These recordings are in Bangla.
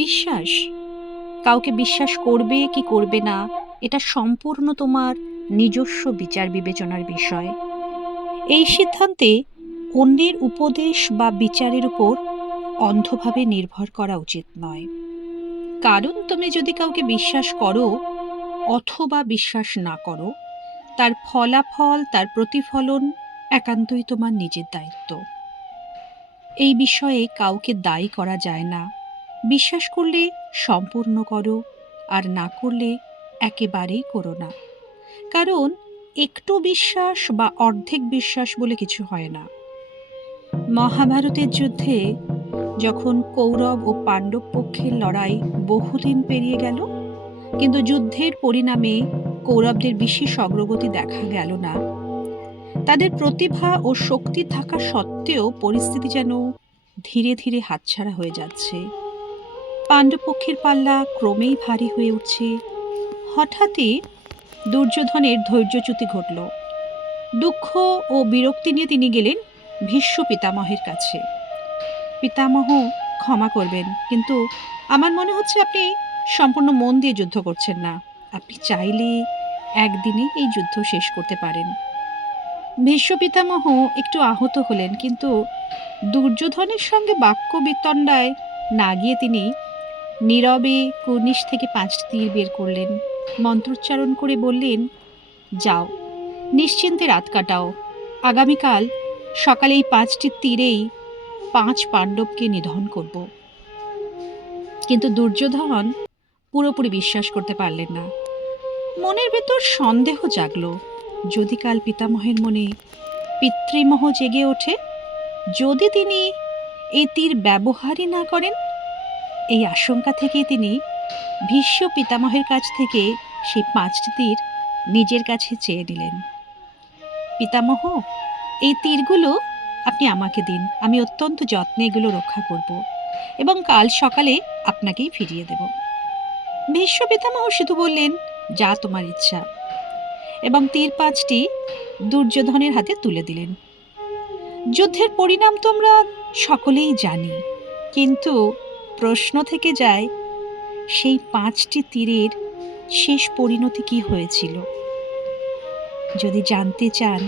বিশ্বাস, কাউকে বিশ্বাস করবে কি করবে না, এটা সম্পূর্ণ তোমার নিজস্ব বিচার বিবেচনার বিষয়। এই সিদ্ধান্তে অন্যের উপদেশ বা বিচারের উপর অন্ধভাবে নির্ভর করা উচিত নয়। কারণ তুমি যদি কাউকে বিশ্বাস করো অথবা বিশ্বাস না করো, তার ফলাফল, তার প্রতিফলন একান্তই তোমার নিজের দায়িত্ব। এই বিষয়ে কাউকে দায়ী করা যায় না। বিশ্বাস করলে সম্পূর্ণ করো, আর না করলে একেবারেই করো না। কারণ একটু বিশ্বাস বা অর্ধেক বিশ্বাস বলে কিছু হয় না। মহাভারতের যুদ্ধে যখন কৌরব ও পাণ্ডব পক্ষের লড়াই বহুদিন পেরিয়ে গেল, কিন্তু যুদ্ধের পরিণামে কৌরবদের বিশেষ অগ্রগতি দেখা গেল না। তাদের প্রতিভা ও শক্তি থাকা সত্ত্বেও পরিস্থিতি যেন ধীরে ধীরে হাতছাড়া হয়ে যাচ্ছে। পাণ্ডবপক্ষের পাল্লা ক্রমেই ভারী হয়ে উঠছে। হঠাৎই দুর্যোধনের ধৈর্যচ্যুতি ঘটল। দুঃখ ও বিরক্তি নিয়ে তিনি গেলেন ভীষ্ম পিতামহের কাছে। পিতামহ, ক্ষমা করবেন, কিন্তু আমার মনে হচ্ছে আপনি সম্পূর্ণ মন দিয়ে যুদ্ধ করছেন না। আপনি চাইলে একদিনে এই যুদ্ধ শেষ করতে পারেন। ভীষ্ম পিতামহ একটু আহত হলেন, কিন্তু দুর্যোধনের সঙ্গে বাক্য বিতণ্ডায় না গিয়ে তিনি নীরবে কর্নিশ থেকে 5টি তীর বের করলেন। মন্ত্রোচ্চারণ করে বললেন, যাও, নিশ্চিন্তে রাত কাটাও। আগামীকাল সকালে এই 5টি তীরেই 5 পাণ্ডবকে নিধন করব। কিন্তু দুর্যোধন পুরোপুরি বিশ্বাস করতে পারলেন না। মনের ভেতর সন্দেহ জাগল, যদি কাল পিতামহের মনে পিতৃমোহ জেগে ওঠে, যদি তিনি এই তীর ব্যবহারই না করেন। এই আশঙ্কা থেকে তিনি ভীষ্ম পিতামহের কাছ থেকে সেই 5টি তীর নিজের কাছে চেয়ে নিলেন। পিতামহ, এই তীরগুলো আপনি আমাকে দিন, আমি অত্যন্ত যত্নে এগুলো রক্ষা করব এবং কাল সকালে আপনাকেই ফিরিয়ে দেব। ভীষ্ম পিতামহ শুধু বললেন, যা তোমার ইচ্ছা, এবং তীর 5টি দুর্যোধনের হাতে তুলে দিলেন। যুদ্ধের পরিণাম তো আমরা সকলেই জানি, কিন্তু প্রশ্ন থেকে যায়, সেই 5টি তীরের শেষ পরিণতি কি হয়েছিল? যদি জানতে চান,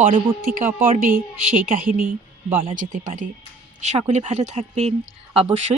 পরবর্তী পর্বে সেই কাহিনী বলা যেতে পারে। সকলে ভালো থাকবেন। অবশ্যই